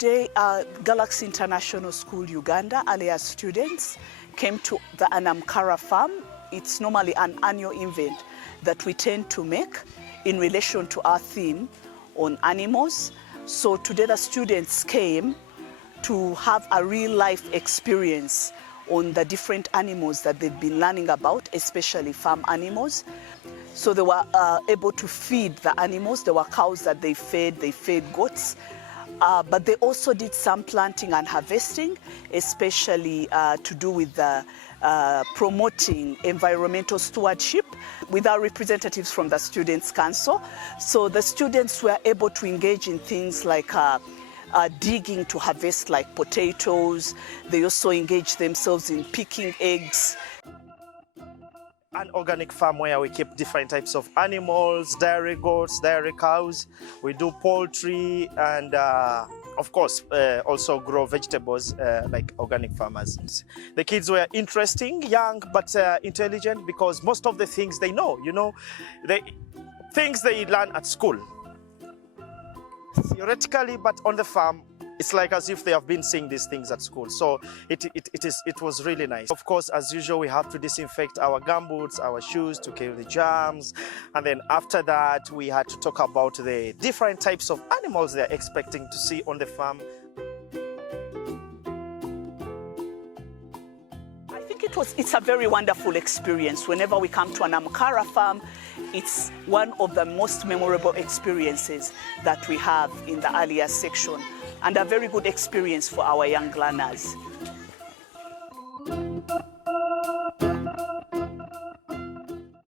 Today, Galaxy International School Uganda alias students came to the Anamkara Farm. It's normally an annual event that we tend to make in relation to our theme on animals. So today the students came to have a real life experience on the different animals that they've been learning about, especially farm animals. So they were able to feed the animals. There were cows that they fed goats. But they also did some planting and harvesting, especially to do with promoting environmental stewardship with our representatives from the Students' Council. So the students were able to engage in things like digging to harvest like potatoes. They also engaged themselves in picking eggs. An organic farm where we keep different types of animals, dairy goats, dairy cows. We do poultry and of course also grow vegetables like organic farmers. The kids were interesting, young but intelligent, because most of the things they know, things they learn at school theoretically, but on the farm it's like as if they have been seeing these things at school. So it was really nice. Of course, as usual, we have to disinfect our gumboots, our shoes to kill the germs. And then after that, we had to talk about the different types of animals they're expecting to see on the farm. I think it's a very wonderful experience. Whenever we come to an Anamkara Farm, it's one of the most memorable experiences that we have in the earlier section, and a very good experience for our young learners.